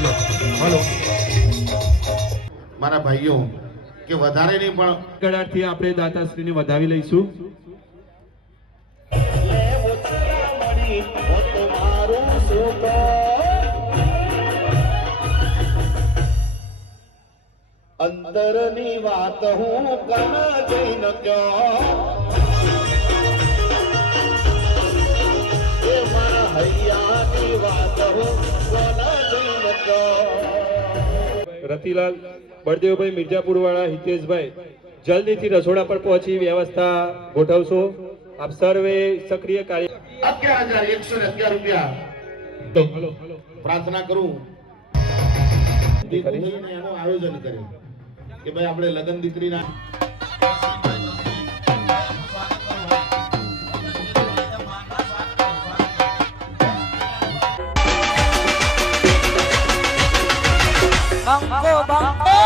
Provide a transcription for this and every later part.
Hello hello મારા ભાઈઓ કે વધારે નહીં પણ ગળાથી આપણે દાતાશ્રીને વધાવી લઈશું. અંદરની વાત હું કન જઈને ક્યો એ મારા હૈયાની વાત હું કન જઈને ક્યો. રતિલાલ બળદેવભાઈ મિર્જાપુર વાળા હિતેશભાઈ જલ્દીથી રસોડા પર પહોંચી વ્યવસ્થા ગોઠવશો. આપ સર્વે સક્રિય કાર્ય 11,111 રૂપિયા પ્રાર્થના કરું એનું આયોજન કર્યું કે ભાઈ આપણે લગ્ન દીકરીના બંકો બંકો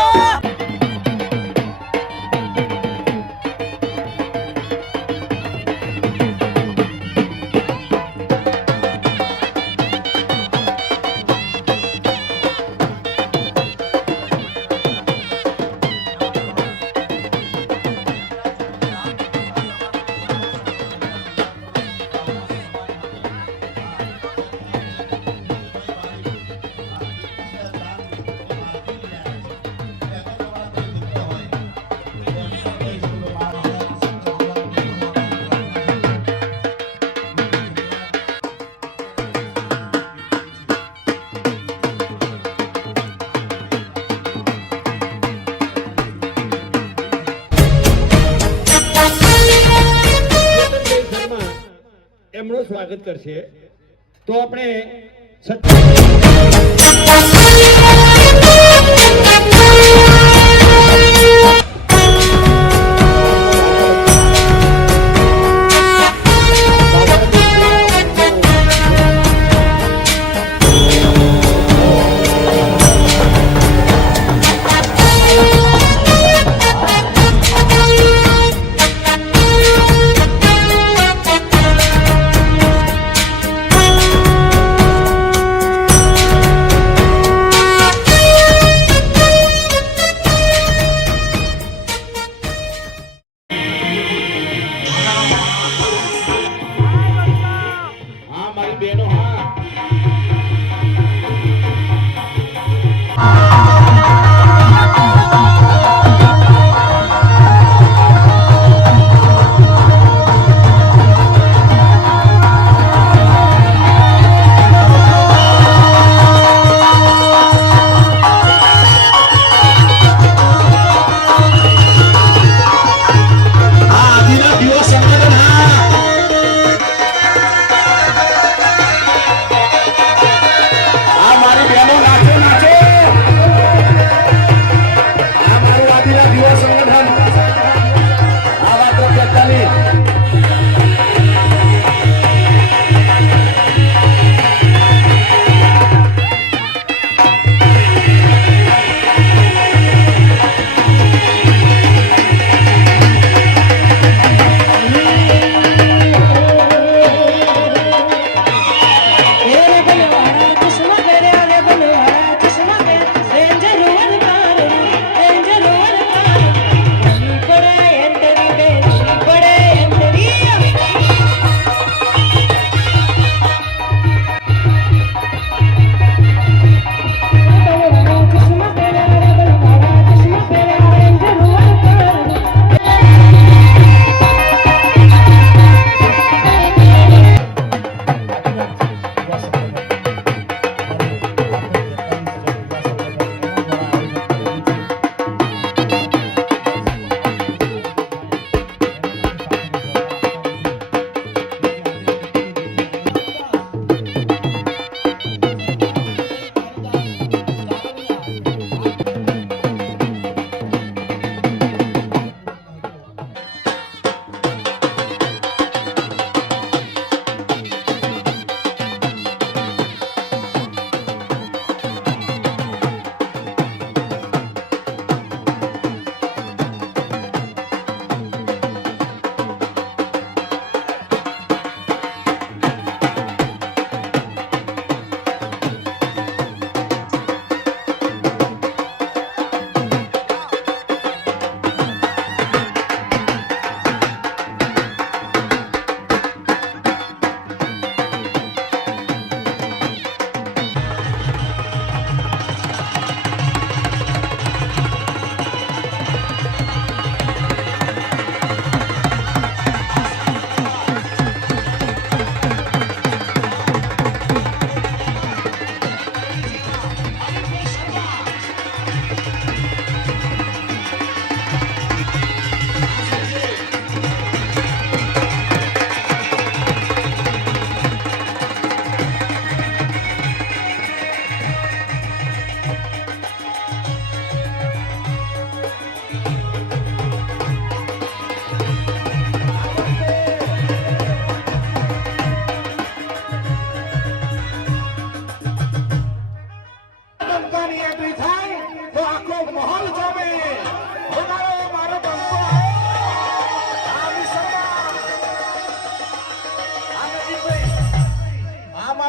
એમનું સ્વાગત કરશે. તો આપણે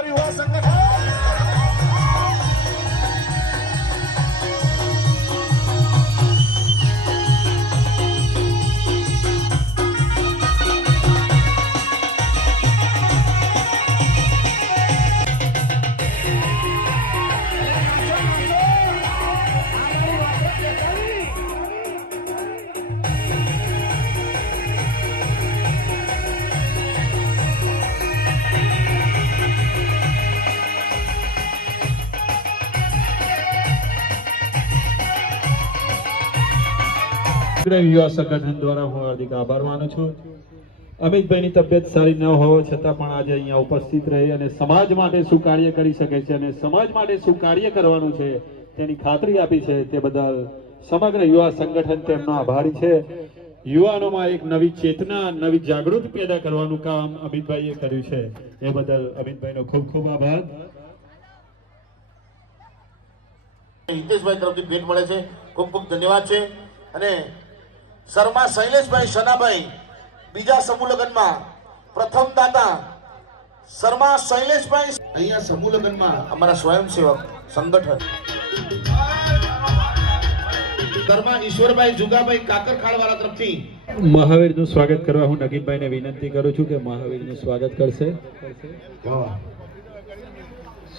યુવા સંગઠન યુવા સંગઠન દ્વારા હું હાર્દિક આભાર માનું છું. અમિતભાઈની તબિયત સારી ન હોવા છતાં પણ આજે અહીંયા ઉપસ્થિત રહી અને સમાજ માટે શું કાર્ય કરી શકે છે અને સમાજ માટે શું કાર્ય કરવાનું છે તેની ખાતરી આપી છે તે બદલ સમગ્ર યુવા સંગઠન તેમનો આભારી છે. યુવાનોમાં એક નવી ચેતના, નવી જાગૃતિ પેદા કરવાનું કામ અમિતભાઈએ કર્યું છે. એ બદલ અમિતભાઈનો ખૂબ ખૂબ આભાર. હિતેશભાઈ તરફથી ભેટ મળે છે. ખૂબ ખૂબ ધન્યવાદ છે. અને શર્મા શૈલેષભાઈ શનાભાઈ બીજા સમૂહ લગ્નમાં પ્રથમ દાતા શર્મા શૈલેષભાઈ અહીંયા સમૂહ લગ્નમાં અમારા સ્વયંસેવક સંગઠન શર્મા ઈશ્વરભાઈ જુગાભાઈ કાકરખાળવાળા તરફથી મહાવીરનું સ્વાગત કરવા હું નગીનભાઈને વિનંતી કરું છું કે મહાવીરનું સ્વાગત કરશે.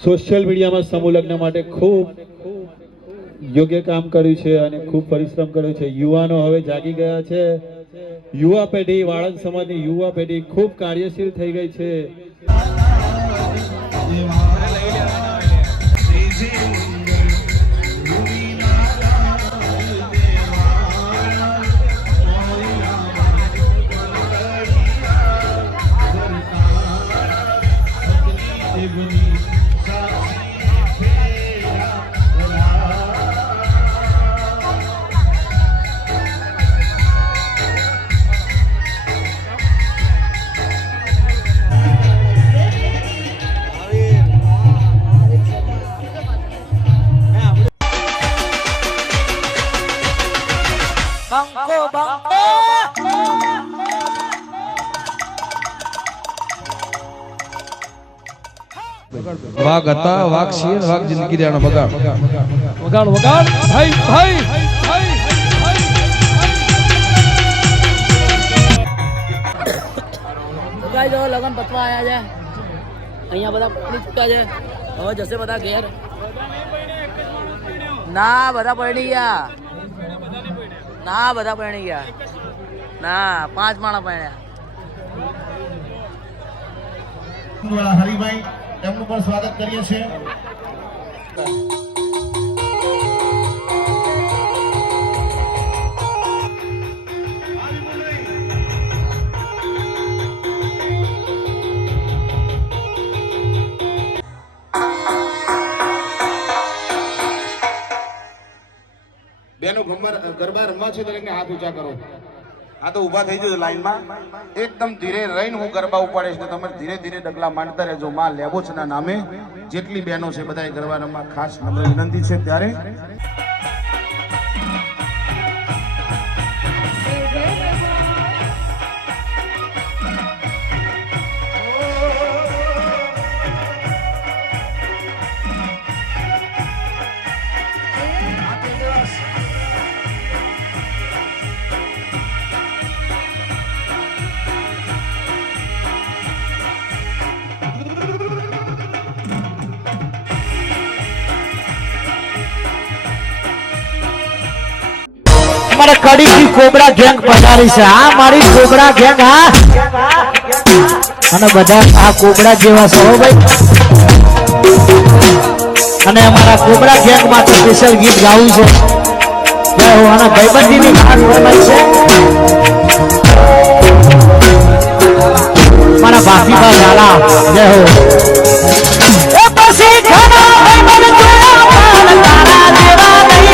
સોશિયલ મીડિયામાં સમૂહ લગ્ન માટે ખૂબ યોગ્ય કામ કર્યું છે અને ખૂબ પરિશ્રમ કર્યો છે. યુવાનો હવે જાગી ગયા છે. યુવા પેઢી, વાળંદ સમાજની યુવા પેઢી ખૂબ કાર્યશીલ થઈ ગઈ છે. વાઘ હતા, વાઘ છીએ, વાઘ જિંદગી દેવાનો બગાડ વગાડ વગાડ ભાઈ ભાઈ ગાઈ જો લગન પતવા આયા છે. અહીંયા બધા પડી ચૂક્યા છે. હવે જશે બધા ઘેર. ના બધા પરણી ગયા. ના બધા પરણી ગયા. ના 5 માણસ પરણ્યા. હરિભાઈ એમનું પણ સ્વાગત કરીએ છીએ. બેનો ગરબા રમવા છે દરેકને હાથ ઊંચા કરો. આ તો ઊભા થઈ જજો લાઈનમાં. એકદમ ધીરે રહીને હું ગરબા ઉપાડીશ ને તમે ધીરે ધીરે ડગલા માંડતા રહેજો. માં લેબોચના નામે જેટલી બહેનો છે બધાએ ગરબા રમવા ખાસ નમ્ર વિનંતી છે. ત્યારે મારા કડીની કોબરા ગેંગ પધારી છે. આ મારી કોબરા ગેંગ. હા અને બધા આ કોબરા જેવા છે હો ભાઈ. અને અમારા કોબરા ગેંગ માટે સ્પેશિયલ ગીત ગાવું છે. જય હો. અને ભાઈબંધીની ખાસ ફરમાઈ છે મારા ભાભીબા ઝાલા. જય હો. એ પછી ઘણા ભાઈબંધ જોયા તારા જેવા નહીં.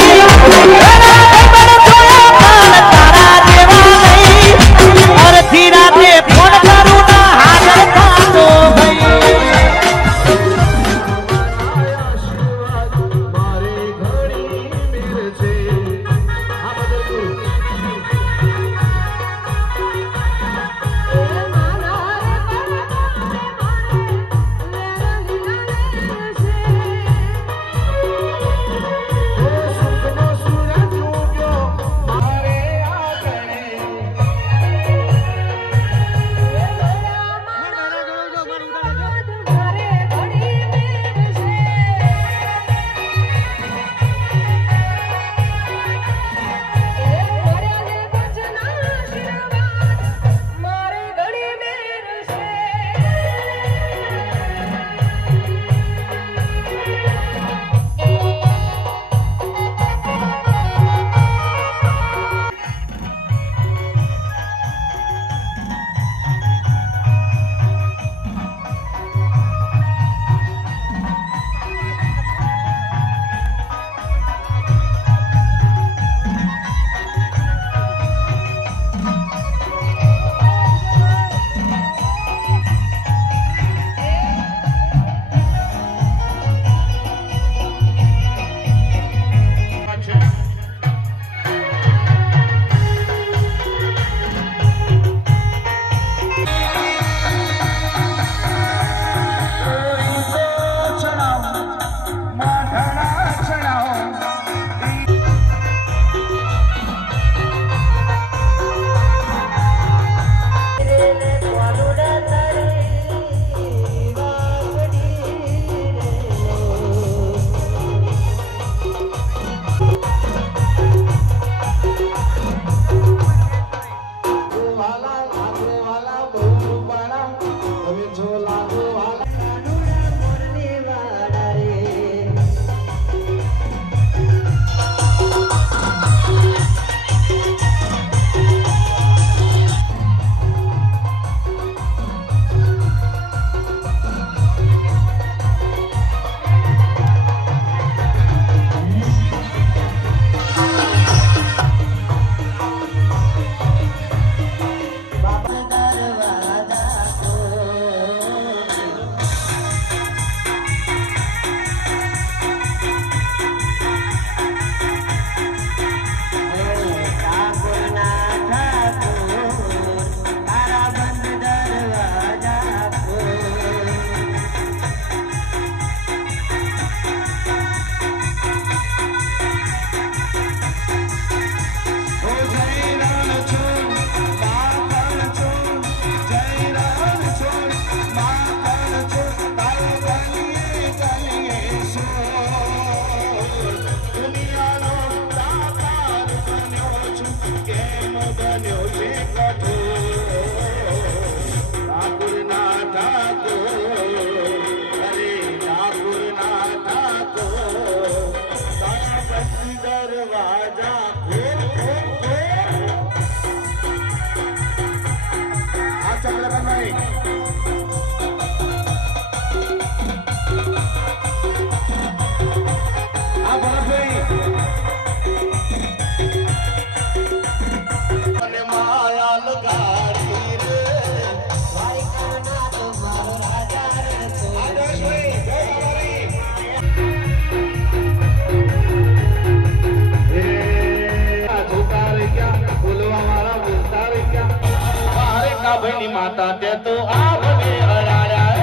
હતા તે તો આપને હરાયા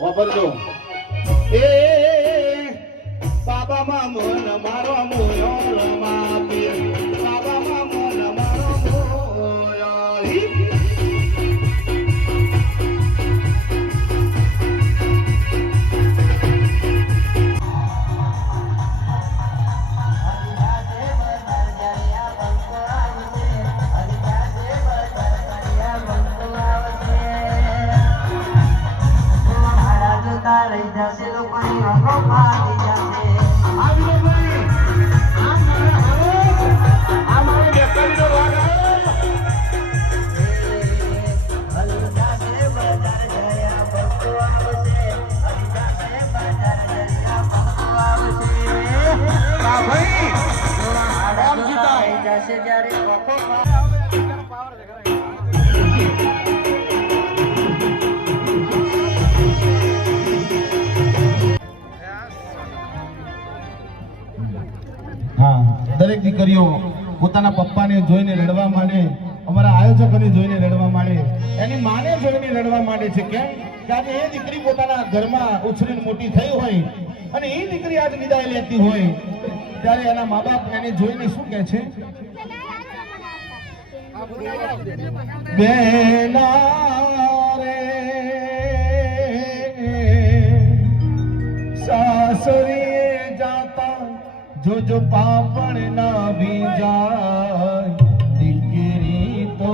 વાપરજો એ બાબામાં મન મારો મોયો રમાપી બાબામાં મન મારો મોયો હા, દરેક દીકરીઓ પોતાના પપ્પાને જોઈને રડવા માંડે, અમારા આયોજકોને જોઈને રડવા માંડે, એની માને જોઈને રડવા માંડે છે. કેમ કે આજે એ દીકરી પોતાના ઘરમાં ઉછરીને મોટી થઈ હોય અને એ દીકરી આજે વિદાય લેતી હોય ત્યારે એના મા બાપ એને જોઈને શું કહે છે? બેના રે સાસરીએ જાતા જો પાપણ ના બીજા દીકરી તો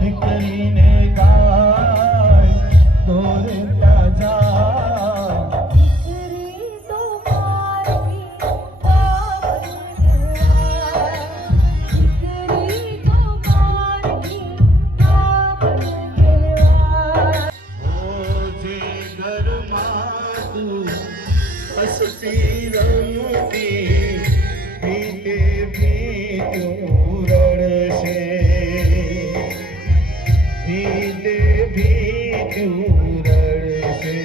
દીકરીને ગાય દોરતા જા હસતી રમતી ભીતે ભીતું રડશે ભીતે ભીતું રડશે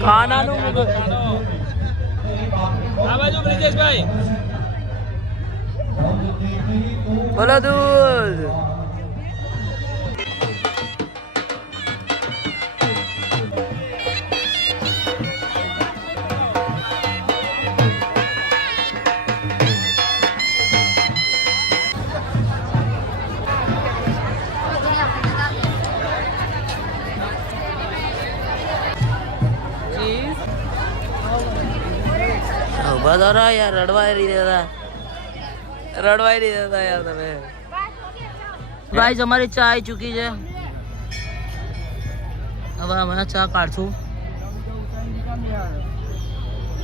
ખાનાનું આ બાજુ બ્રિજેશભાઈ બોલો દૂધ ઉભા તો રહો યાર, રડવાઈ રહી દેતા યાર તમે. ગાઈસ અમારી ચા આવી ચૂકી છે, હવે અમે ચા કાઢશું.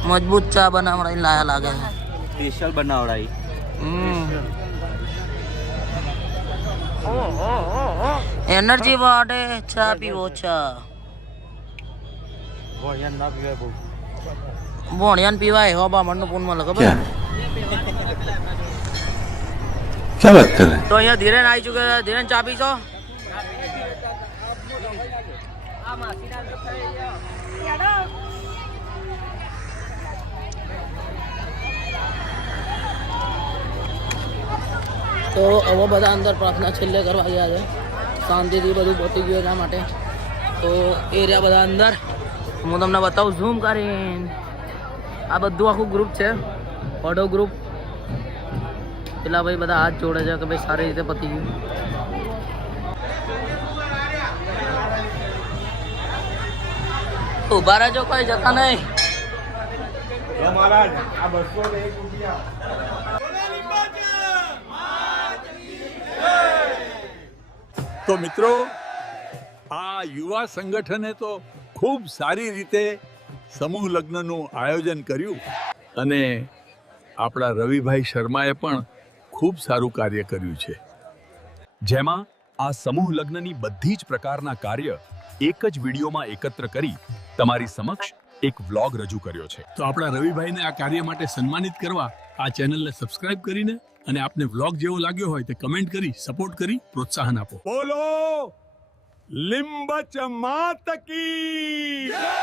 મજબૂત ચા બનાવડાવી લાયા લાગે છે, સ્પેશિયલ બનાવડાઈ. એનર્જી વાટે ચા પીવો ચા. ભોણિયાન પીવાય હો બામણનું પૂનમાં લખો ભાઈ. क्या बात कर रहे તો અહીંયા ધીરેન આવી ચૂકે છે. ધીરેન ચા પીશો? તો હવે બધા અંદર પ્રાર્થના છેલ્લે કરવા ગયા છે, શાંતિથી બધું પતી ગયું એના માટે. તો એ રહ્યા બધા અંદર. હું તમને બતાવું ઝૂમ કરીને. આ બધું આખું ગ્રુપ છે, ઓડો ગ્રુપ. પેલા ભાઈ બધા હાથ જોડે છે કે ભાઈ સારી રીતે પતી ગયું. ઉભા રહેજો, કોઈ જતા નહીં. તો મિત્રો, આ યુવા સંગઠને તો ખૂબ સારી રીતે સમૂહ લગ્નનું આયોજન કર્યું અને આપણા રવિભાઈ શર્માએ પણ ખૂબ સારું કાર્ય કર્યું છે, જેમાં આ સમૂહ લગ્નની બધી જ પ્રકારના કાર્ય એક જ વિડીયોમાં એકત્ર કરી તમારી સમક્ષ એક વ્લોગ રજૂ કર્યો છે. તો આપણા રવિભાઈને આ કાર્ય માટે સન્માનિત કરવા આ ચેનલને સબસ્ક્રાઇબ કરીને અને આપને વ્લોગ જેવો લાગ્યો હોય તે કમેન્ટ કરી સપોર્ટ કરી પ્રોત્સાહન આપો. બોલો લીંબચ માત કી જય!